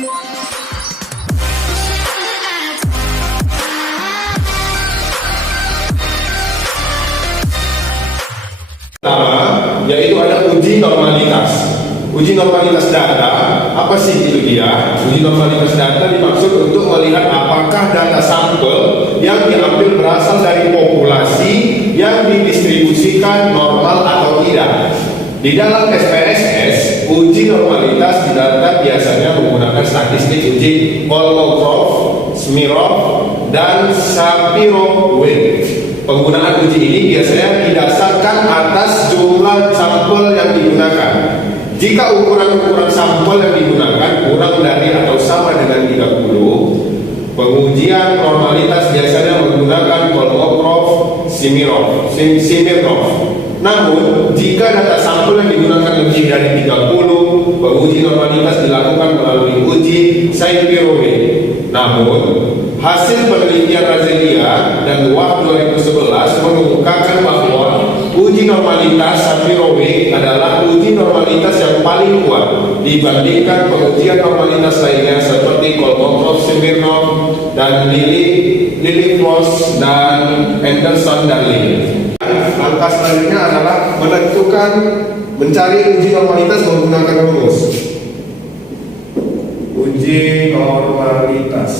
Pertama, yaitu ada uji normalitas. Uji normalitas data, apa sih itu dia? Uji normalitas data dimaksud untuk melihat apakah data sampel yang diambil berasal dari populasi yang didistribusikan normal atau tidak. Di dalam SPSS, uji normalitas di data biasanya menggunakan statistik uji Kolmogorov, Smirnov, dan Shapiro-Wilk. Penggunaan uji ini biasanya didasarkan atas jumlah sampel yang digunakan. Jika ukuran-ukuran sampel yang digunakan kurang dari atau sama dengan 30, pengujian normalitas biasanya menggunakan Kolmogorov, Smirnov. Namun, jika data sampel yang digunakan lebih dari 30, penguji normalitas dilakukan melalui uji Shapiro-Wilk. Namun, hasil penelitian Razelia dan Wah 2011 mengungkapkan bahwa uji normalitas Shapiro-Wilk adalah uji normalitas yang paling kuat dibandingkan pengujian normalitas lainnya seperti Kolmogorov, Smirnov, dan Lilliefrost dan Anderson dan Lilly. Langkah selanjutnya adalah mencari uji normalitas menggunakan rumus. Uji normalitas.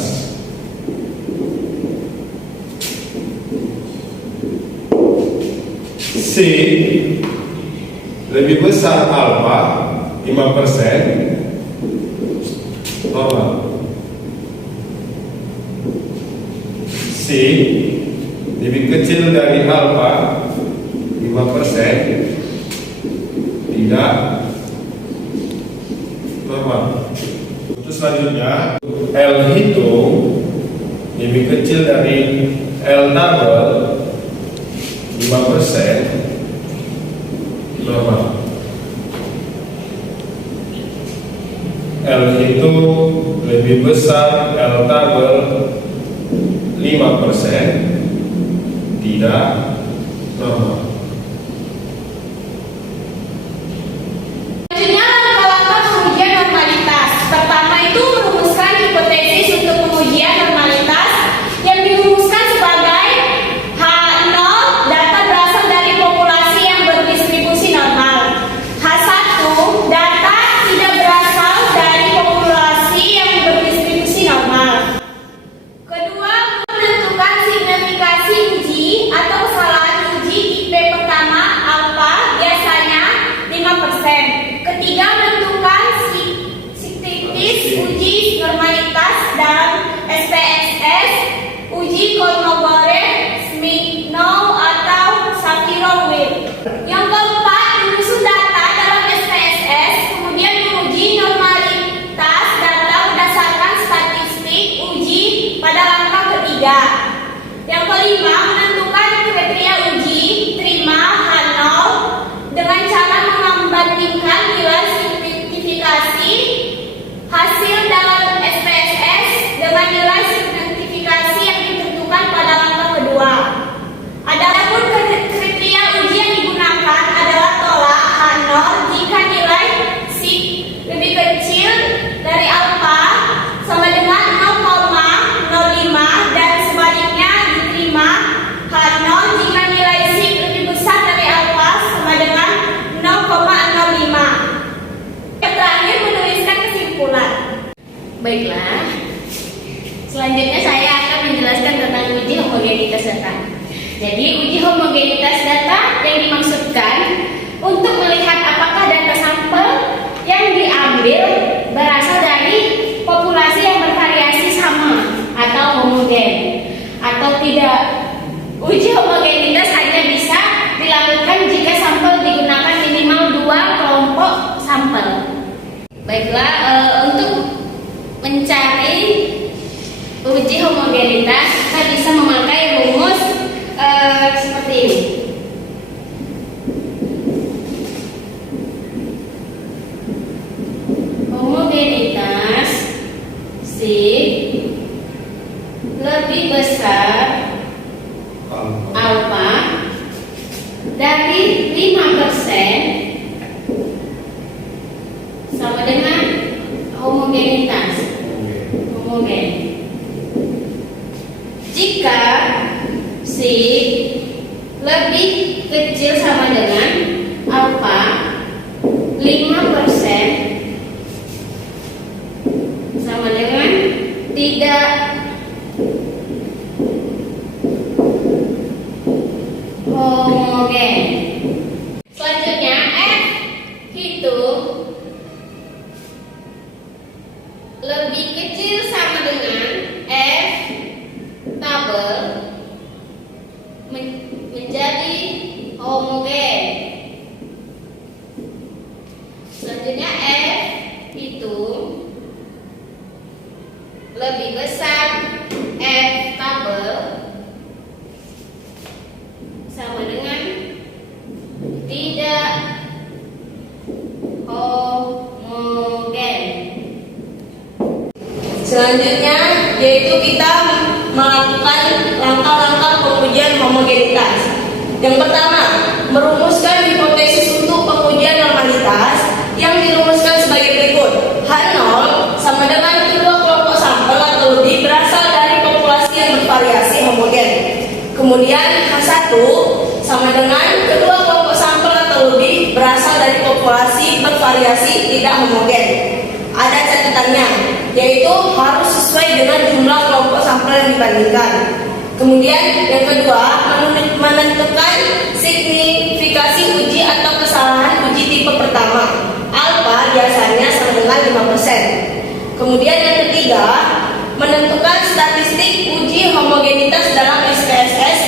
C lebih besar alfa 5% normal. C lebih kecil dari alfa 5% tidak normal. Untuk selanjutnya L hitung lebih kecil dari L double 5% normal. L itu lebih besar L double 5% tidak normal. Selanjutnya langkah-langkah pengujian normalitas. Pertama itu merumuskan hipotesis untuk pengujian normalitas yang dirumuskan sebagai H0 data berasal dari populasi yang berdistribusi normal. H1 data tidak berasal dari populasi yang berdistribusi normal. Kedua, menentukan signifikasi uji atau kesalahan uji tipe pertama alfa biasanya 5%. Ketiga, menentukan statistik uji normalitas dalam SPSS, uji Kolmogorov, Smirnov atau Shapiro-Wilk. Yang keempat, menyusun data dalam SPSS, kemudian menguji normalitas data berdasarkan statistik uji pada langkah ketiga. Yang kelima, menentukan kriteria uji terima H0 dengan cara membandingkan nilai signifikasi hasil dalam SPSS dengan nilai signifikasi yang ditentukan pada langkah kedua. Adapun kriteria uji yang digunakan adalah tolak H0 jika nilai sig lebih kecil dari alfa sama dengan 0,05 dan sebaliknya diterima H0 jika nilai sig lebih besar dari alfa sama dengan 0,05. Yang terakhir, menuliskan kesimpulan. Baiklah, selanjutnya saya akan menjelaskan tentang uji homogenitas data. Jadi, uji homogenitas data yang dimaksudkan untuk melihat apakah data sampel yang diambil berasal dari populasi yang bervariasi sama atau homogen atau tidak. Uji homogenitas hanya bisa dilakukan jika sampel digunakan minimal 2 kelompok sampel. Baiklah, untuk mencari uji homogenitas kita bisa memakai rumus seperti ini. Homogenitas sig lebih besar alfa dari 5% sama dengan homogenitas homogenitas. Homogen. Jika sigma lebih kecil sama dengan alfa 5% sama dengan tidak homogen. Selanjutnya F itu lebih kecil sama dengan F tabel menjadi homogen. Selanjutnya F itu lebih besar F tabel sama dengan tidak homogen. Selanjutnya yaitu kita melakukan langkah-langkah pengujian homogenitas. Yang pertama, merumuskan hipotesis untuk pengujian normalitas yang dirumuskan sebagai berikut. H0 sama dengan kedua kelompok sampel atau lebih berasal dari populasi yang bervariasi homogen. Kemudian H1 sama dengan kedua kelompok sampel atau lebih berasal dari populasi bervariasi tidak homogen. Ada catatannya, yaitu harus sesuai dengan jumlah kelompok sampel yang dibandingkan. Kemudian yang kedua, menentukan signifikasi uji atau kesalahan uji tipe pertama. Alfa biasanya sama dengan 5%. Kemudian yang ketiga, menentukan statistik uji homogenitas dalam SPSS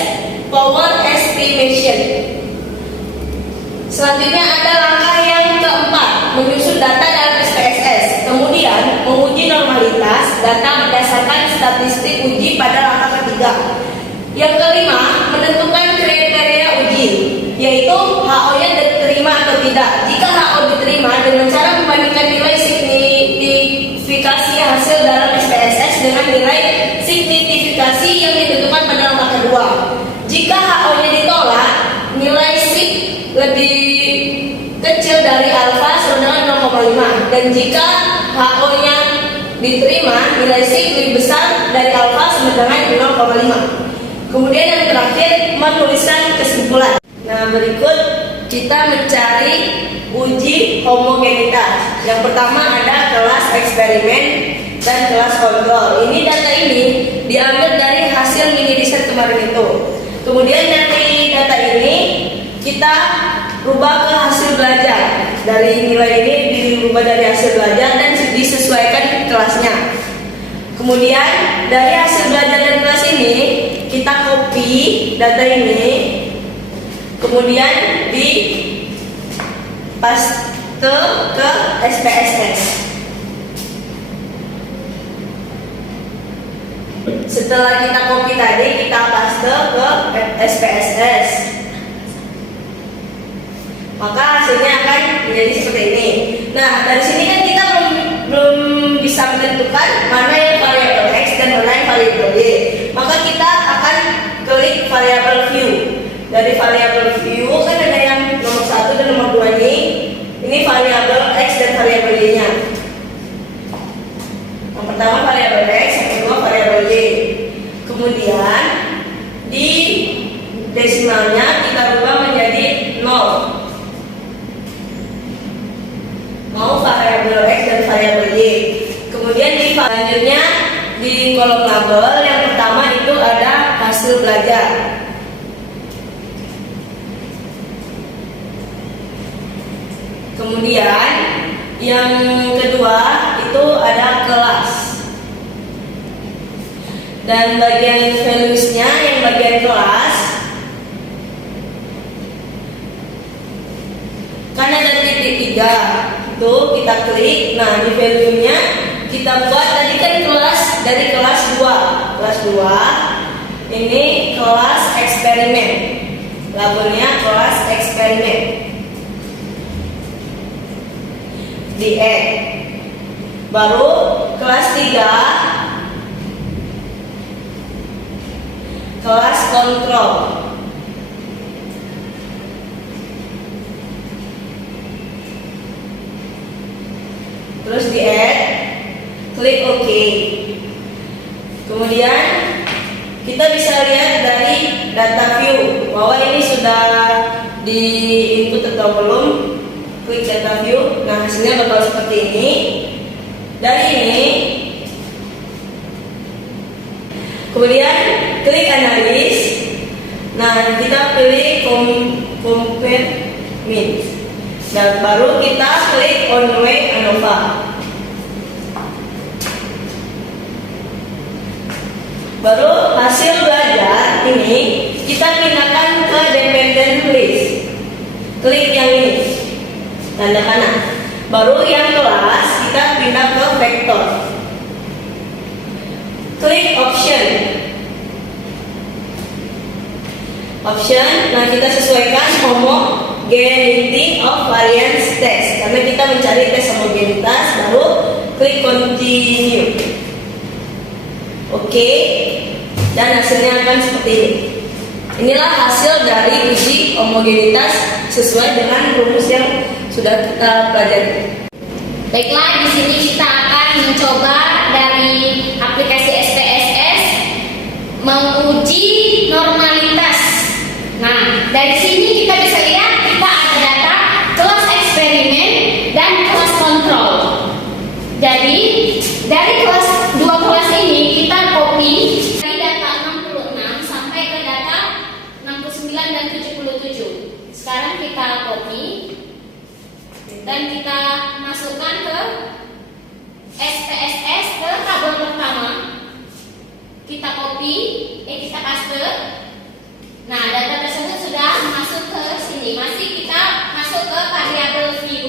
power estimation. Selanjutnya ada langkah yang keempat, menyusun data dalam SPSS. Kemudian menguji normalitas data berdasarkan statistik uji pada langkah ketiga. Yang kelima, menentukan kriteria uji, yaitu HO-nya diterima atau tidak. Jika HO diterima, dengan cara membandingkan nilai signifikasi hasil dalam SPSS dengan nilai signifikasi yang ditentukan pada langkah kedua. Jika HO-nya ditolak, nilai sig lebih kecil dari alfa sama dengan 0,5. Dan jika HO-nya diterima, nilai sig lebih besar dari alfa sama dengan 0,5. Kemudian yang terakhir, menuliskan kesimpulan. Nah, berikut kita mencari uji homogenitas. Yang pertama ada kelas eksperimen dan kelas kontrol. Ini data ini diambil dari hasil mini riset kemarin itu. Kemudian dari data ini kita rubah ke hasil belajar. Dari nilai ini dirubah dari hasil belajar dan disesuaikan kelasnya. Kemudian dari hasil belajar dan kelas ini kita copy data ini, kemudian di paste ke SPSS. Setelah kita copy tadi, kita paste ke SPSS. Maka hasilnya akan menjadi seperti ini. Nah, dari sini kan kita belum bisa menentukan mana yang variabel X dan mana yang variabel Y. Maka kita akan klik variabel view. Dari variabel view kan ada yang nomor 1 dan nomor 2 ini. Ini variabel X dan variabel Y-nya. Yang pertama variabel X, yang kedua variabel Y. Kemudian di desimalnya kita ubah menjadi 0. Mau variabel X dan variabel Y. Kemudian di selanjutnya di kolom label yang pertama itu ada hasil belajar. Kemudian yang kedua itu ada kelas. Dan bagian values-nya yang bagian kelas kan ada titik 3. Tuh kita klik, nah di value-nya kita buat tadi kan kelas dari kelas 2. Kelas 2 ini kelas eksperimen. Labelnya kelas eksperimen. Di add. Baru kelas 3 kelas kontrol. Terus di add klik OK. Kemudian kita bisa lihat dari data view bahwa ini sudah di input atau belum. Klik data view. Nah, hasilnya bakal seperti ini. Dari ini, kemudian klik analis. Nah, kita pilih compare means. Dan baru kita klik on way ANOVA. Baru hasil belajar ini kita pindahkan ke dependent list. Klik yang ini, tanda kanan. Baru yang kelas kita pindah ke vektor. Klik option. Nah kita sesuaikan homogeneity of variance test karena kita mencari tes homogenitas. Baru klik continue. Oke, dan hasilnya akan seperti ini. Inilah hasil dari uji homogenitas sesuai dengan rumus yang sudah kita pelajari. Baiklah, di sini kita akan mencoba dari aplikasi SPSS menguji normalitas. Nah, dari sini kita bisa lihat kita ada data kelas eksperimen dan kelas kontrol. Jadi dari dua kelas ini kita copy dari data 66 sampai ke data 69 dan 77. Sekarang kita copy dan kita masukkan ke SPSS ke tabel pertama. Kita copy, kita paste. Nah, data tersebut sudah masuk ke sini. Masih kita masuk ke variabel view.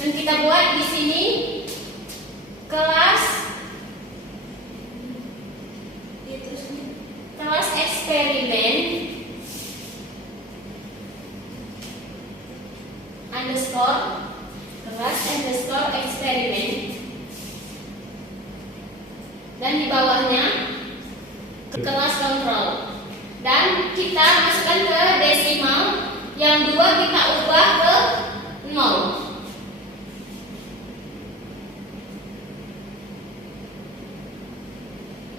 Dan kita buat di sini kelas eksperimen underscore kelas underscore eksperimen, dan di bawahnya kelas kontrol, dan kita masukkan ke desimal. Yang 2 kita ubah ke 0.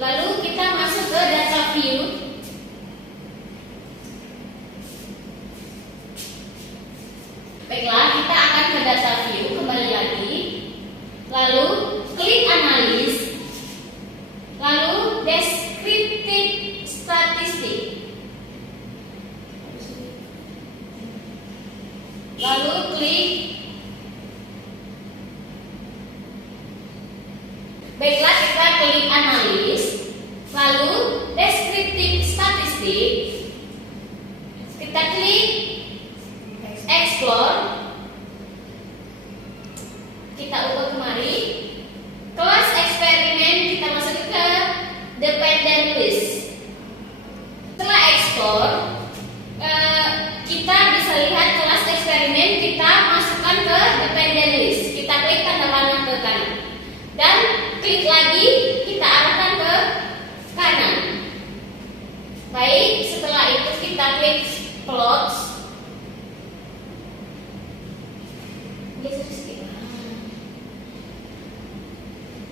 Lalu kita masuk ke data view. Baiklah, kita akan ke data view kembali lagi. Lalu klik analis. Lalu descriptive statistik. Lalu klik. Baiklah, kita klik analis. Lalu descriptive statistik. Kita klik explore. Kita ubah kemari. Kelas eksperimen kita masuk ke dependent list. Setelah explore, kita bisa lihat kelas eksperimen kita masukkan ke dependent list. Kita klik tanda panah ke kanan dan klik lagi, kita arahkan ke kanan. Baik, setelah itu kita klik plots.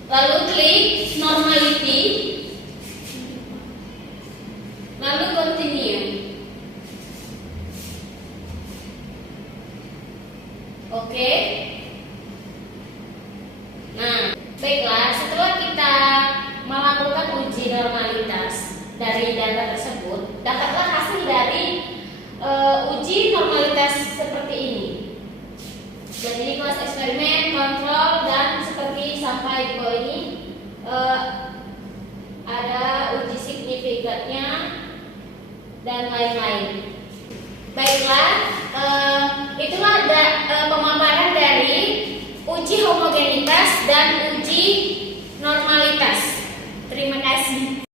Lalu klik normality. Lalu continue. Oke. Nah, baiklah, setelah kita melakukan uji normalitas dari data tersebut, dapatlah hasil dari uji normalitas seperti ini. Jadi kelas eksperimen, kontrol, dan seperti sampai di bawah ini ada uji signifikannya dan lain-lain. Baiklah, itulah pemaparan dari uji homogenitas dan uji normalitas. Terima kasih.